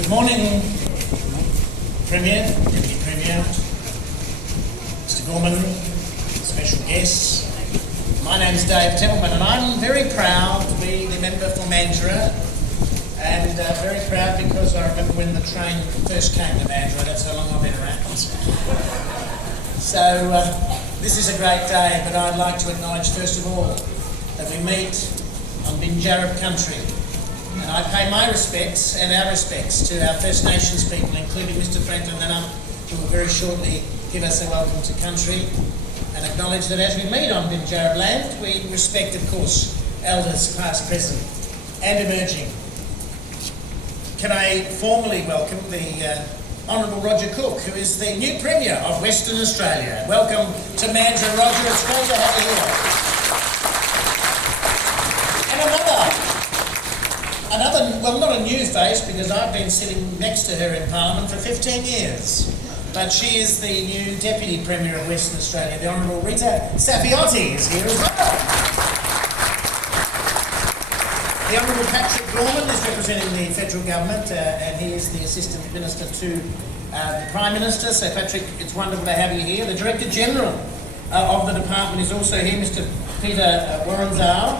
Good morning, Premier, Deputy Premier, Mr Gorman, special guests. My name's Dave Templeman and I'm very proud to be the member for Mandurah, and very proud because I remember when the train first came to Mandurah. That's how long I've been around. So this is a great day, but I'd like to acknowledge first of all that we meet on Binjarab country. And I pay my respects and our respects to our First Nations people, including Mr Franklin Nana, who will very shortly give us a welcome to country, and acknowledge that as we meet on Binjarab land, we respect, of course, elders past, present and emerging. Can I formally welcome the Honourable Roger Cook, who is the new Premier of Western Australia. Welcome to Mandurah, Roger. It's great to have you here. And well, not a new face, because I've been sitting next to her in Parliament for 15 years. But she is the new Deputy Premier of Western Australia. The Honourable Rita Saffioti is here as well. The Honourable Patrick Gorman is representing the federal government, and he is the Assistant Minister to the Prime Minister. So Patrick, it's wonderful to have you here. The Director General of the department is also here, Mr Peter Warrenzau.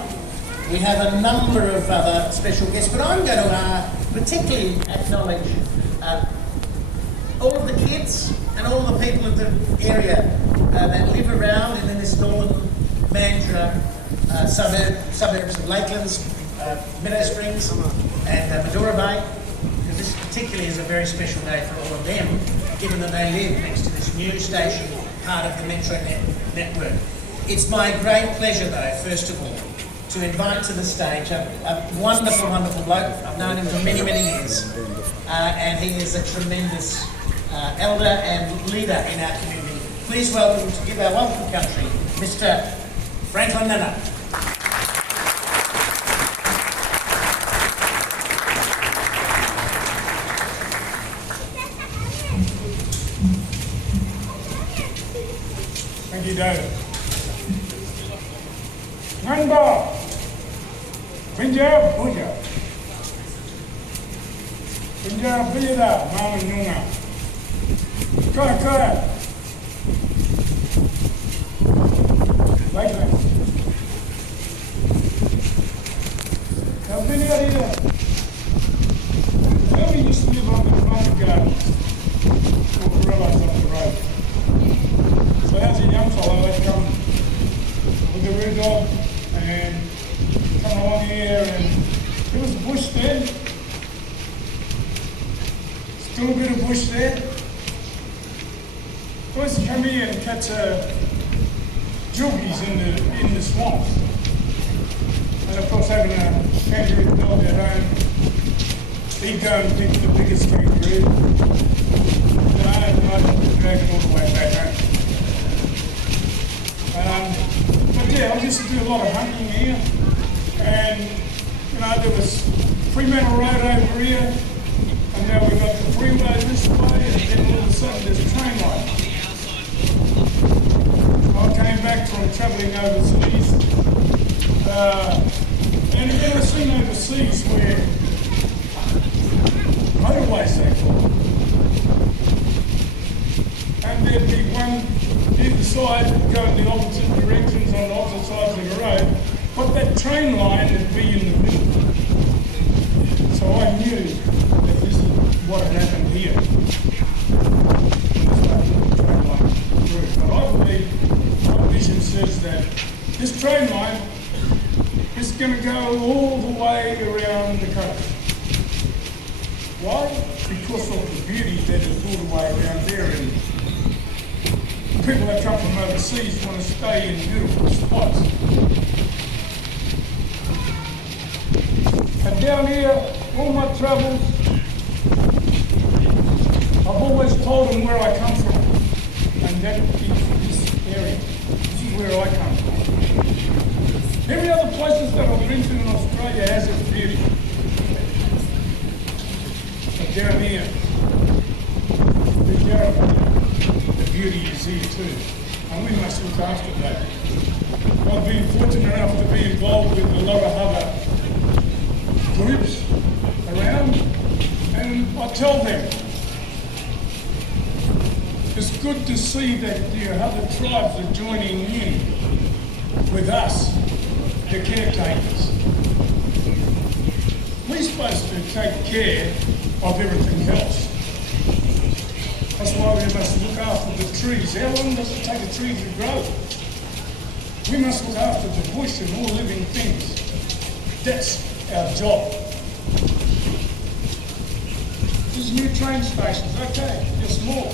We have a number of other special guests, but I'm going to particularly acknowledge all of the kids and all the people of the area that live around in this northern Mandurah suburbs of Lakelands, Meadow Springs and Madura Bay, because this particularly is a very special day for all of them, given that they live next to this new station, part of the Metro network. It's my great pleasure, though, first of all, to invite to the stage a wonderful, wonderful bloke. I've known him for many, many years, and he is a tremendous elder and leader in our community. Please welcome, to give our welcome country, Mr Franklin Nana. Thank you, David. Nanda, Punjab, Punjab. Punjab, Bida, Mama Nuna. Kaka. Lakeland. Now, been out here. We used to live on the front gardens, or gorillas on the road. So as a young fellow, I'd come with the red dog and come along here, and there was bush then. Still a bit of bush there. I used to come here and catch juggies in the swamps. And of course, having a kangaroo dog at home, he'd go and pick the biggest kangaroo. And I'd drag it all the way back home. But yeah, I used to do a lot of hunting here, and there was Fremantle Road over here, and now we've got the freeway this way, and then all of a sudden there's a train line. I came back from travelling overseas, and I've never seen overseas where motorways they call it. And there'd be one either side going the opposite directions on the opposite sides of the road, but that train line would be in the middle. So I knew that this is what had happened here. Train line through. But I believe my vision says that this train line is going to go all the way around the coast. Why? Because of the beauty that is all the way around there. And people that come from overseas want to stay in beautiful spots. And down here, all my travels, I've always told them where I come from. And that is this area. This is where I come from. Every other places that I've been to in Australia has its beauty. But down here, the beauty is here too, and we must look after that. I've been fortunate enough to be involved with a lot of other groups around, and I tell them, it's good to see that the other tribes are joining in with us, the caretakers. We're supposed to take care of everything else. That's why we must look after the trees. How long does it take a tree to grow? We must look after the bush and all living things. That's our job. There's new train stations, okay, there's more.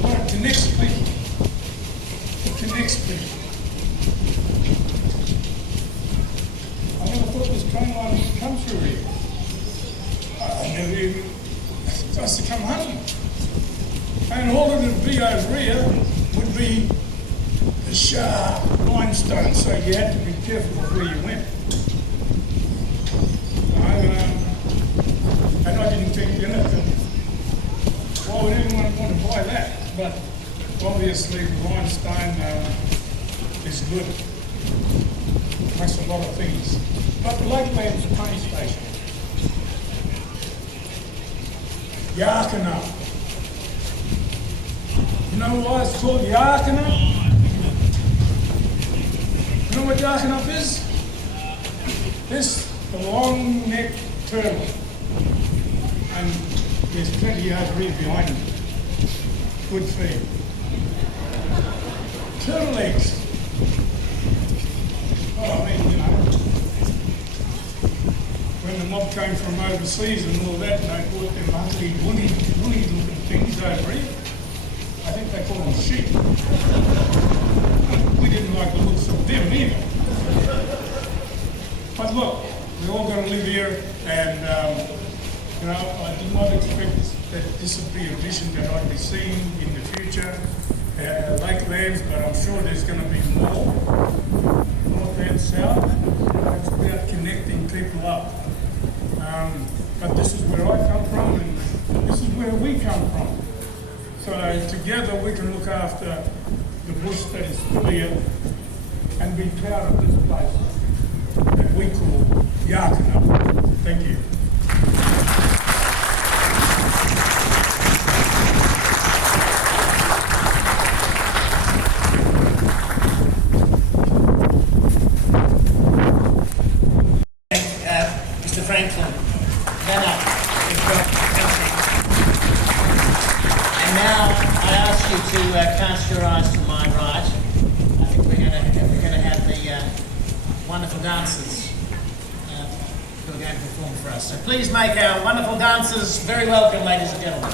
But it connects people. It connects people. I never thought this train line would come through here. I never even supposed to come home. And all it would be over here would be the sharp limestone, so you had to be careful of where you went. And I didn't think anything. Why would anyone want to buy that? But obviously the limestone is good. Makes a lot of things. But the Lakelands Train Station. Yakana. You know why it's called Yakana? You know what Yakana is? This, the long-necked turtle. And there's plenty over here behind him. Good feed. Turtle eggs. Oh, I mean, you know, when the mob came from overseas and all that, they brought them ugly, woolly looking things over here. I think they call them sheep. We didn't like the looks of them either. But look, we're all going to live here, and you know, I did not expect that this would be a vision that I'd be seeing in the future, Lakelands, but I'm sure there's going to be more, north and south. It's about connecting people up. But this is where I come from, and this is where we come from. So together we can look after the bush that is still here and be proud of this place that we call Yakana. Thank you. Mr. Franklin, then up. And now I ask you to cast your eyes to my right. I think we're going to have the wonderful dancers who are going to perform for us. So please make our wonderful dancers very welcome, ladies and gentlemen.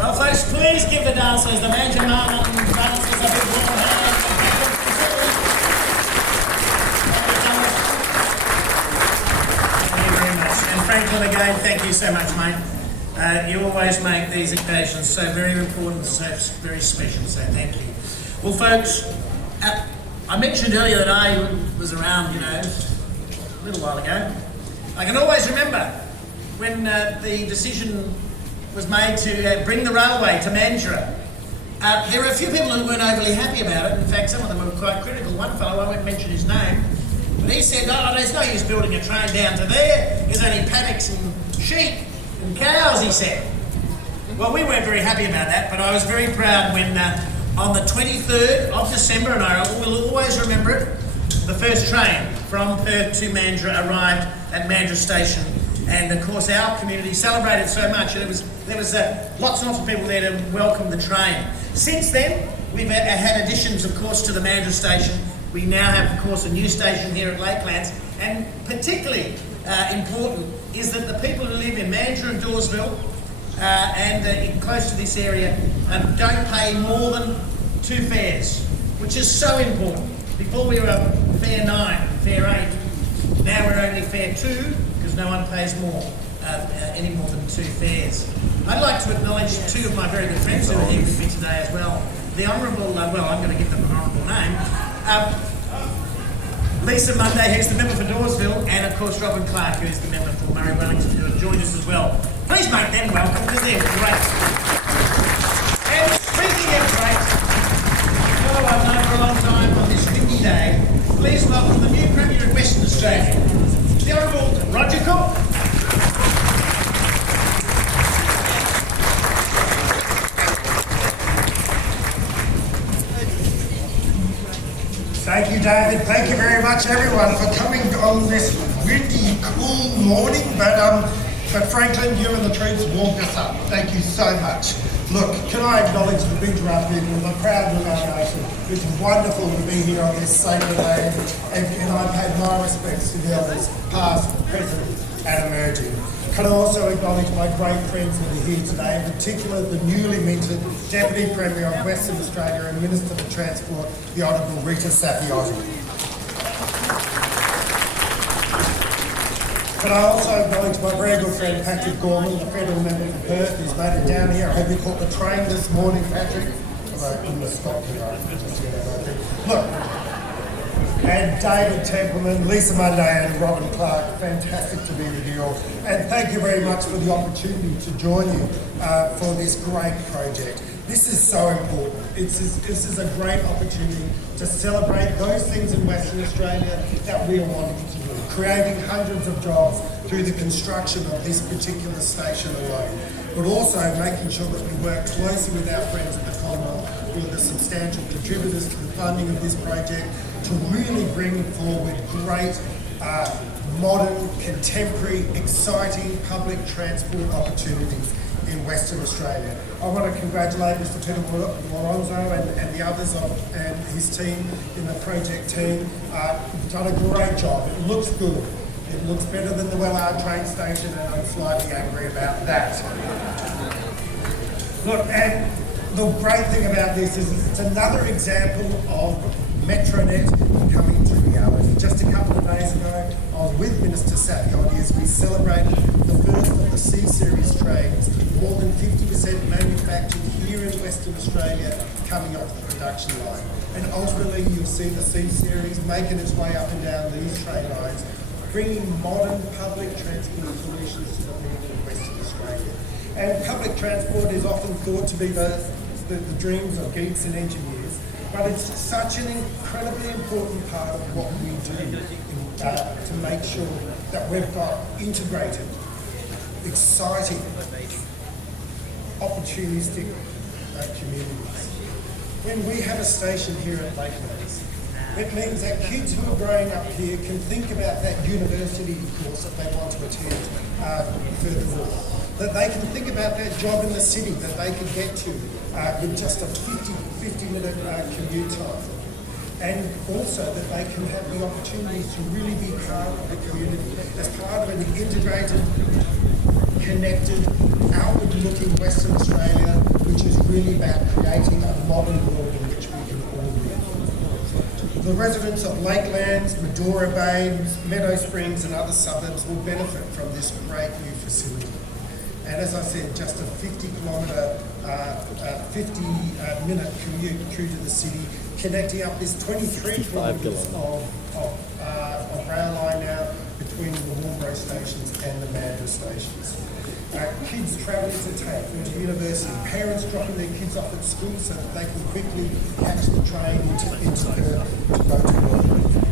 Well, folks, please give the dancers, the major moment dancers, a big warm hand. Thank you very much. And Franklin, again, thank you so much, mate. You always make these occasions so very important, so very special, so thank you. Well, folks, I mentioned earlier that I was around, a little while ago. I can always remember when the decision was made to bring the railway to Mandurah. There were a few people who weren't overly happy about it. In fact, some of them were quite critical. One fellow, I won't mention his name, but he said, "Oh, there's no use building a train down to there. There's only paddocks and sheep and cows," he said. Well, we weren't very happy about that, but I was very proud when on the 23rd of December, and I will always remember it, the first train from Perth to Mandurah arrived at Mandurah Station. And of course our community celebrated so much, and there was lots and lots of people there to welcome the train. Since then, we've had additions, of course, to the Mandurah Station. We now have, of course, a new station here at Lakelands, and particularly important is that the people who live in Mandurah and Dawesville and close to this area don't pay more than 2 fares, which is so important. Before we were fare 9, fare 8, now we're only fare 2, because no one pays any more than 2 fares. I'd like to acknowledge 2 of my very good friends who are here with me today as well. The Honourable, I'm going to give them an honourable name, Lisa Monday, who's the member for Dawesville, and of course Robin Clark, who is the member for Murray Wellington, who have joined us as well. Please make them welcome, because they're great. And speaking of great, fellow I've known for a long time on this windy day, please welcome the new Premier of Western Australia, the Honourable Roger Cook. Thank you, David. Thank you very much, everyone, for coming on this windy, cool morning. But Franklin, you and the troops warmed us up. Thank you so much. Look, can I acknowledge the Bindra people, the proud of our nation. It's wonderful to be here on this sacred land, and I pay my respects to the elders, past, present, and emerging. Can I also acknowledge my great friends that are here today, in particular the newly minted Deputy Premier of Western Australia and Minister for Transport, the Honourable Rita Saffioti. Can I also acknowledge my very good friend Patrick Gorman, the federal member for Perth, who's made it down here. I hope you caught the train this morning, Patrick. Although I couldn't have stopped here. Look, and David Templeman, Lisa Monday and Robin Clark. Fantastic to be with you all. And thank you very much for the opportunity to join you for this great project. This is so important. This is a great opportunity to celebrate those things in Western Australia that we are wanting to do, creating hundreds of jobs through the construction of this particular station alone, but also making sure that we work closely with our friends at the Commonwealth, who are the substantial contributors to the funding of this project, to really bring forward great, modern, contemporary, exciting public transport opportunities in Western Australia. I want to congratulate Mr. Peter Lorenzo and the others and his team in the project team. You've done a great job. It looks good. It looks better than the Lakelands Train Station, and I'm slightly angry about that. Look, and the great thing about this is it's another example of Metronet coming to reality. Just a couple of days ago, I was with Minister Saffioti as we celebrated the first of the C-Series trains, more than 50% manufactured here in Western Australia, coming off the production line. And ultimately, you'll see the C-Series making its way up and down these train lines, bringing modern public transport solutions to the people of Western Australia. And public transport is often thought to be the dreams of geeks and engineers, but it's such an incredibly important part of what we do to make sure that we've got integrated, exciting, opportunistic communities. When we have a station here at Lakelands, it means that kids who are growing up here can think about that university course that they want to attend further north. That they can think about that job in the city that they could get to with just a 50-minute commute time. And also that they can have the opportunity to really be part of the community as part of an integrated, connected, outward-looking Western Australia, which is really about creating a modern world in which we can all live. The residents of Lakelands, Medora Bay, Meadow Springs and other suburbs will benefit from this great new facility. And as I said, just a 50-minute commute through to the city, connecting up this 23 kilometres of rail line now between the Warnbro stations and the Mandurah stations. Kids travelling to TAFE or to university, parents dropping their kids off at school so that they can quickly catch the train into Perth to go to work.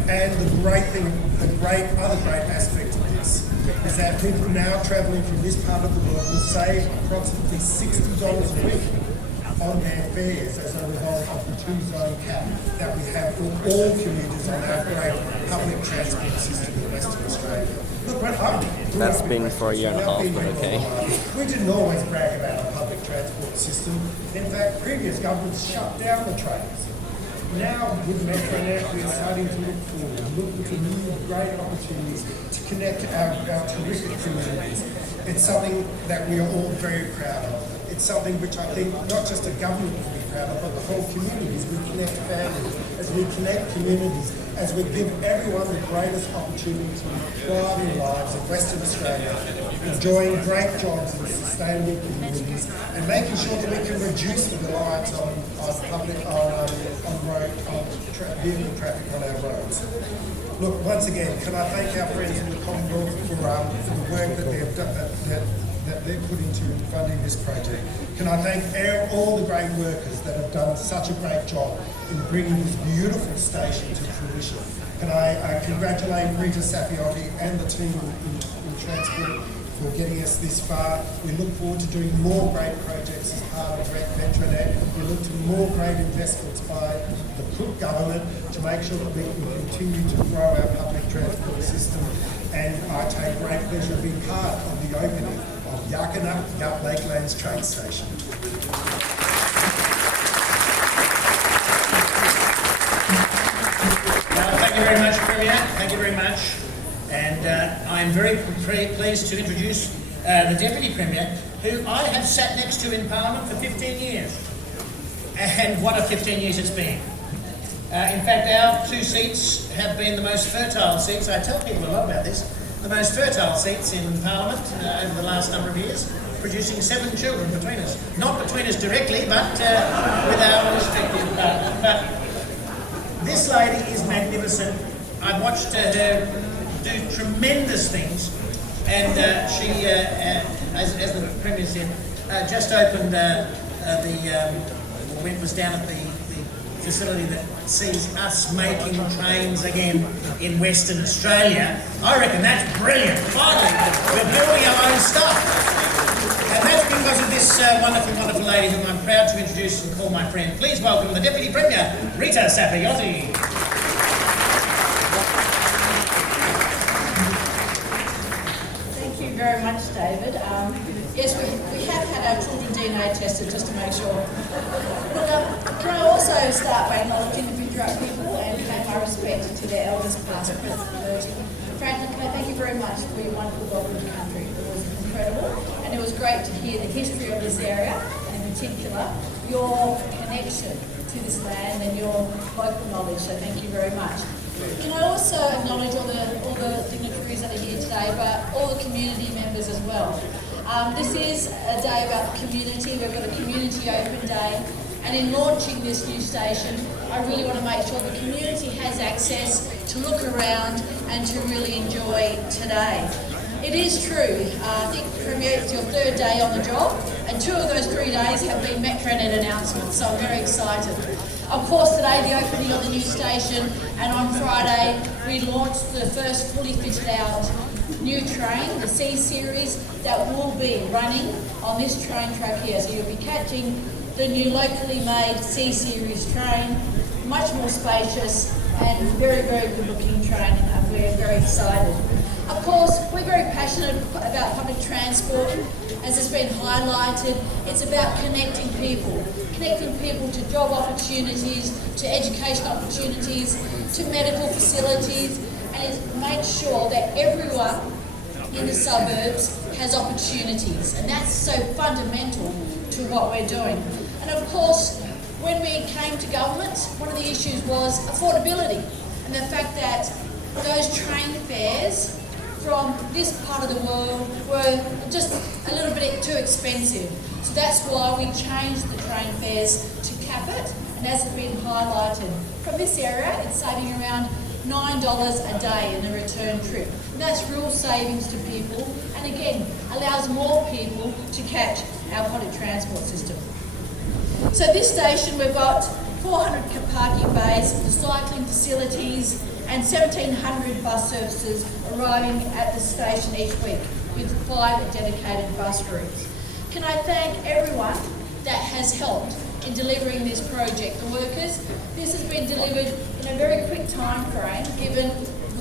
And the other great aspect of this is that people now travelling from this part of the world will save approximately $60 a week on their fares as a result of the two-zone cap that we have for all commuters on our great public transport system in Western Australia. Look, That's been for a year and a half, but okay. We didn't always brag about our public transport system. In fact, previous governments shut down the trains. Now, with Metronet, we're starting to look forward, looking for new great opportunities to connect our terrific communities. It's something that we are all very proud of. It's something which I think not just a government will be proud of, but the whole community as we connect families, as we connect communities, as we give everyone the greatest opportunity to thrive their lives in Western Australia, enjoying great jobs in sustainable communities, and making sure that we can reduce the reliance on vehicle traffic on our roads. Look, once again, can I thank our friends in the Commonwealth for the work that they've done, that they've put into funding this project. Can I thank all the great workers that have done such a great job in bringing this beautiful station to fruition. Can I congratulate Rita, Saffioti and the team in Transport for getting us this far. We look forward to doing more great projects as part of Metronet. We look to more great investments by the Cook government to make sure that we can continue to grow our public transport system. And I take great pleasure in being part of the opening of Yakunak Lakelands Train Station. Thank you very much, Premier. Thank you very much. And I'm very pleased to introduce the Deputy Premier, who I have sat next to in Parliament for 15 years. And what a 15 years it's been. In fact, our two seats have been the most fertile seats. I tell people a lot about this. The most fertile seats in Parliament over the last number of years, producing 7 children between us. Not between us directly, but with our respective partners. But This lady is magnificent. I've watched her do tremendous things, and she, as the Premier said, just opened was down at the facility that sees us making trains again in Western Australia. I reckon that's brilliant. Finally, we're building our own stuff. And that's because of this wonderful, wonderful lady whom I'm proud to introduce and call my friend. Please welcome the Deputy Premier, Rita Saffioti. Thank you very much, David. Yes, we have had our children DNA tested just to make sure. Look, can I also start by acknowledging the Gujarat people and pay my respect to their elders past, present and emerging. Franklin, can I thank you very much for your wonderful welcome to the country. It was incredible, and it was great to hear the history of this area, and in particular, your connection to this land and your local knowledge, so thank you very much. Can I also acknowledge all the dignitaries that are here today, but all the community members as well. This is a day about the community. We've got a community open day, and in launching this new station, I really want to make sure the community has access to look around and to really enjoy today. It is true, I think Premier, it's your third day on the job, and 2 of those 3 days have been Metronet announcements, so I'm very excited. Of course, today the opening of the new station, and on Friday we launched the first fully fitted out new train, the C Series, that will be running on this train track here. So you'll be catching the new locally made C Series train, much more spacious and very, very good looking train, and we're very excited. Of course, we're very passionate about public transport. As has been highlighted, it's about connecting people to job opportunities, to education opportunities, to medical facilities, and it makes sure that everyone in the suburbs has opportunities, and that's so fundamental to what we're doing. And of course, when we came to government, one of the issues was affordability, and the fact that those train fares from this part of the world were just a little bit too expensive. So that's why we changed the train fares to cap it, and as has been highlighted, from this area it's saving around $9 a day in the return trip. And that's real savings to people, and again, allows more people to catch our public transport system. So this station, we've got 400 parking bays, recycling facilities, and 1,700 bus services arriving at the station each week with 5 dedicated bus routes. Can I thank everyone that has helped in delivering this project? The workers, this has been delivered in a very quick time frame given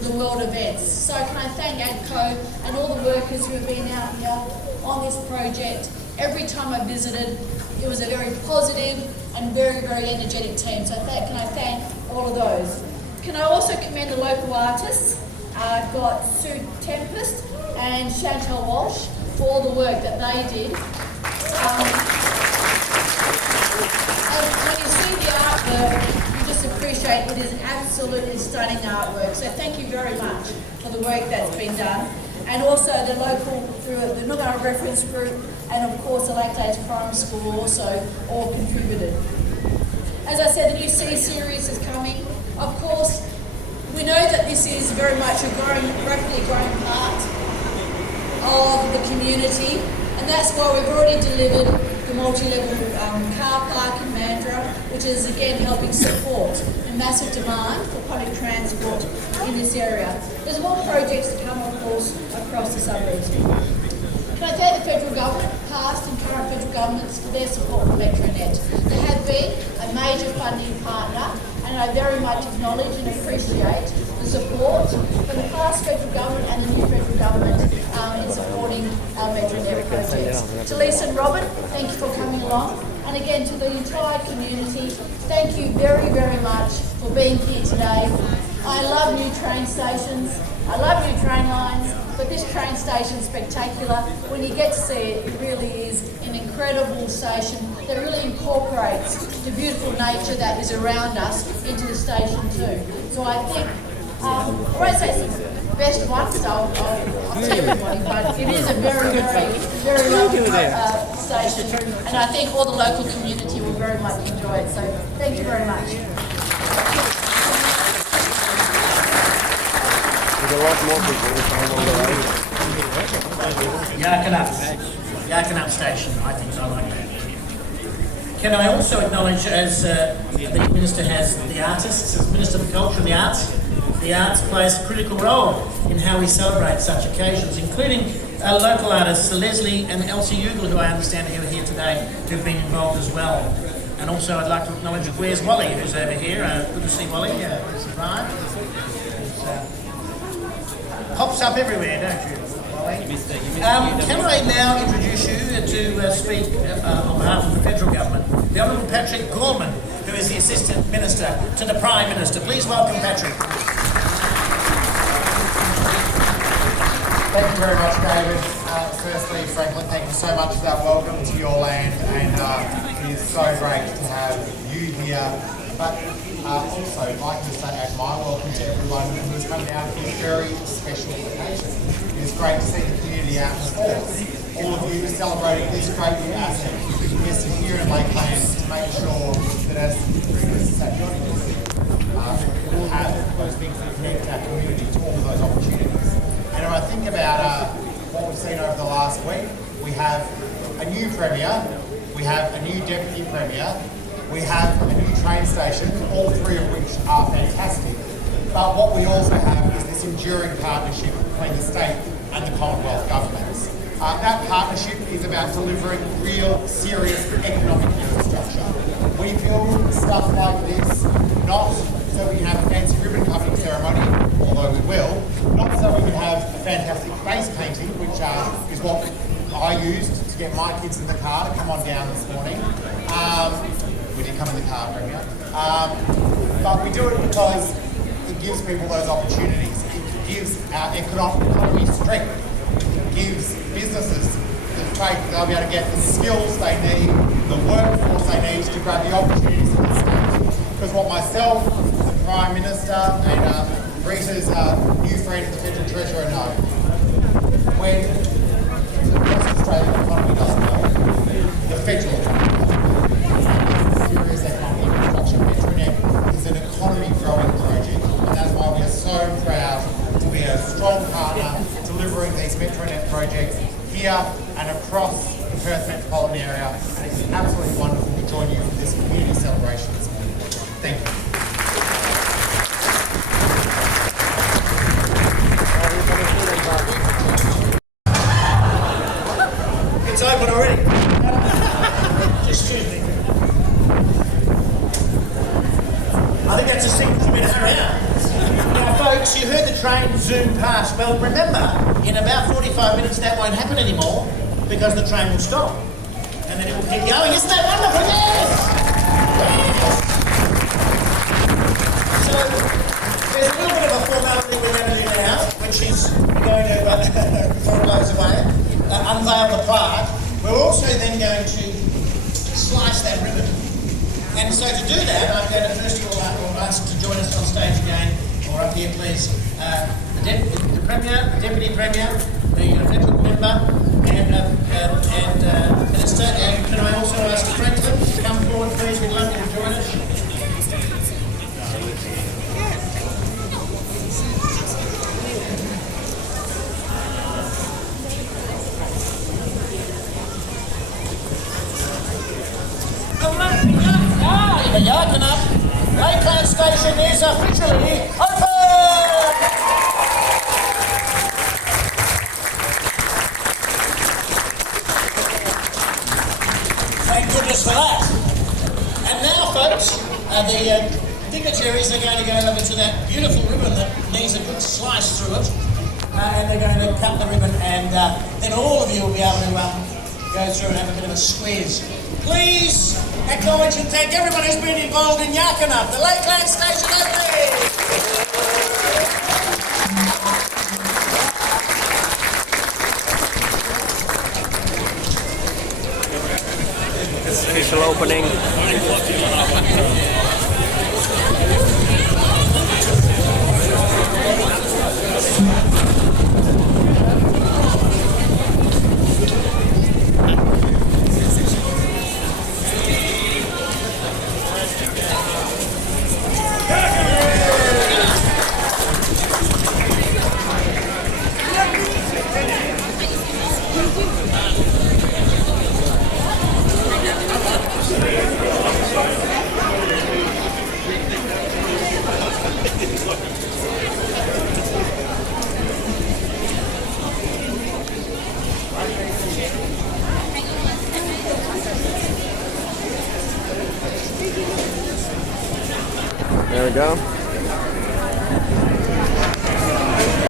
the world events. So can I thank ADCO and all the workers who have been out here on this project. Every time I visited, it was a very positive and very, very energetic team. So can I thank all of those. Can I also commend the local artists? I've got Sue Tempest and Chantal Walsh for all the work that they did. And when you see the artwork, you just appreciate it is absolutely stunning artwork. So thank you very much for the work that's been done. And also the local, through the Noongar Reference Group, and of course the Lakelands Train Station also all contributed. As I said, the new C Series is coming. Of course, we know that this is very much a rapidly growing part of the community, and that's why we've already delivered the multi-level car park in Mandurah, which is again helping support the massive demand for public transport in this area. There's more projects to come, of course, across the suburbs. Can I thank the federal government, past and current federal governments, for their support for Metronet. They have been a major funding partner, and I very much acknowledge and appreciate the support from the past federal government and the new federal government in supporting our Metronet projects. To Lisa and Robin, thank you for coming along. And again, to the entire community, thank you very, very much for being here today. I love new train stations, I love new train lines, but this train station is spectacular. When you get to see it, it really is an incredible station that really incorporates the beautiful nature that is around us into the station too. So I think, I won't say it's the best one, because I'll tell everybody, but it is a very, very, very lovely station, and I think all the local community will very much enjoy it. So thank you very much. There's a lot more people who come on the road. Yakinup Station, I think I like that. Can I also acknowledge, as the Minister has the artists, as Minister for Culture and the arts plays a critical role in how we celebrate such occasions, including local artists Leslie and Elsie Ugle, who I understand are here today, who've been involved as well. And also I'd like to acknowledge Where's Wally, who's over here. Good to see Wally, he's arrived. Pops up everywhere, don't you, Wally? Can I now introduce you to speak on behalf of the Federal Government, the Honourable Patrick Gorman, who is the Assistant Minister to the Prime Minister. Please welcome Patrick. Thank you very much, David. Firstly, Franklin, thank you so much for that welcome to your land, and it is so great to have you here. But also, I'd like to say my welcome to everyone who has come down for this very special occasion. It is great to see the community out in force. All of you celebrating this great new asset. Yes, here in Lakelands to make sure that as Saffioti we'll have those things that connect our community to all of those opportunities. And if I think about what we've seen over the last week, we have a new Premier, we have a new Deputy Premier, we have a new train station, all three of which are fantastic. But what we also have is this enduring partnership between the state and the Commonwealth governments. That partnership is about delivering real, serious economic infrastructure. We build stuff like this not so we can have a fancy ribbon cutting ceremony, although we will, not so we can have a fantastic face painting, which is what I used to get my kids in the car to come on down this morning. We did come in the car, Premier. But we do it because it gives people those opportunities. It gives our economy strength. It gives businesses the faith that they'll be able to get the skills they need, the workforce they need to grab the opportunities in the state. Because what myself, the Prime Minister, and Rita's new friend, the Federal Treasurer, know, when the West Australian economy doesn't go, the federal economy doesn't go. Serious economic infrastructure. Metronet is an economy growing project, and that's why we are so proud to be a strong partner delivering these Metronet projects here and across the Perth metropolitan area. And it's absolutely wonderful to join you for this community celebration this morning. Thank you. It's open already. Just excuse me. I think that's a signal for me to hurry up. Now, folks, you heard the train zoom past. Well, remember, in about 45 minutes that won't happen anymore because the train will stop. And then it will keep going. Isn't that wonderful? Yes! Yes! So, there's a little bit of a formality we're going to do now, which is going to, before it goes away, unveil the plaque. We're also then going to slice that ribbon. And so to do that, I'm going to first of all ask to join us on stage again, or up here please, the Premier, the Deputy Premier, the Federal Member, and Minister. And can I also ask Franklin to come forward please, we'd love you to join us. The Yakinup Lakelands Station is officially open! Thank goodness for that. And now, folks, the dignitaries are going to go over to that beautiful ribbon that needs a good slice through it. And they're going to cut the ribbon, and then all of you will be able to go through and have a bit of a squeeze. Please acknowledge and thank everyone who's been involved in Yakinup, the Lakelands Station opening! Official opening. There we go.